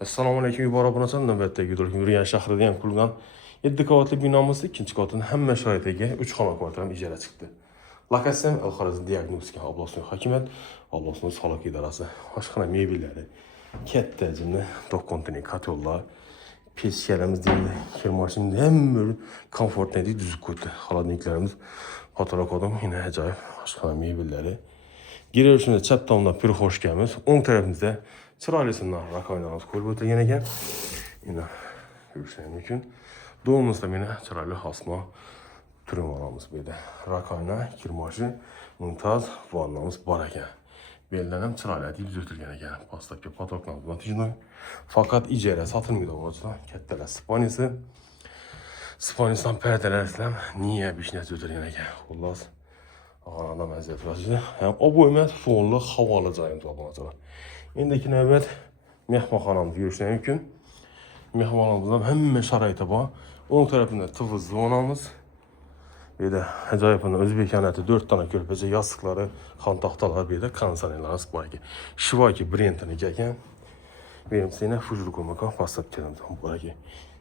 Assalomu alaykum, yuqori obunachilar. Navbatdagi videoda Nuriyan shahrida ham qurilgan 7 qavatli binomizda ikkinchi qavatning hamma sharoitiga 3 xona kvartirani ijara chiqdi. Lokatsiyam Al-Xorazm diagnostika областной hokimiyat, областной soliq idorasi, oshxona mebellari, katta hajmli do'kontining kotellar, pechkalarimiz deydi, kir mashinamiz hamma komfortli deb tuzib qo'ydi. Xolodilniklarimiz fotorak odam, yine ajoyib oshxona mebellari. Girişinde chap tomonda pirxoshkamiz, o'ng tarafimizda chiroylisindan rakovinalarimiz qo'yib o'tilgan ekan. Yine ko'rishingiz mumkin. Domimizda mana chiroyli osmo turmalarimiz bu yerda. Rakovina, kirmoshi, mumtoz vannamiz bor ekan. Beldan ham chiroyli deb o'tilgan ekan. Pastdagi potoklarimiz natijada faqat ijara sotilmaydi o'g'llar. Kattalar spanisi. Spanisdan perdeler islam niye bir şey o'tilgan ekan. Xullas adam əziyyət vəsilə. Həm o bu emas fonlu havalı cayımız olmalıdır. İndiki növbət mehmanxanamız görüşünə mümkün. Mehmanxanamızdan həmmə şəraitə var. Onun tərəfində tıvız zonamız. Bir də əcayipən Özbek yanəti 4 dənə körpəcə yastıqları, xan taxtalar, bir də kondisionerlər var ki. Shivaki brendini gələn. Benim sənə fujur qoymaq pastat gələm bu ki.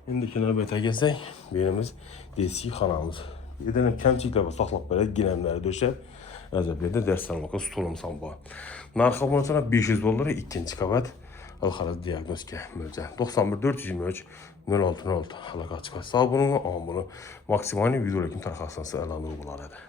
İndiki növbətə gəlsək, birimiz DC xanamız. Edelim kəmçiklər var, saxlaq belə giləmləri döşər. Əzəblərdə dərs almaq stolumsan var. Narxı bundan $500 ikinci qavat Al-Xorazm diagnostika mövcə. 91 423 0606 əlaqə açıq. Sağ bunu, amma bunu maksimal video ilə tarxasınızı əlanı olardı.